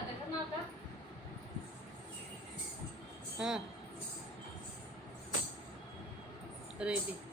ada kenapa? Hmm. Ready.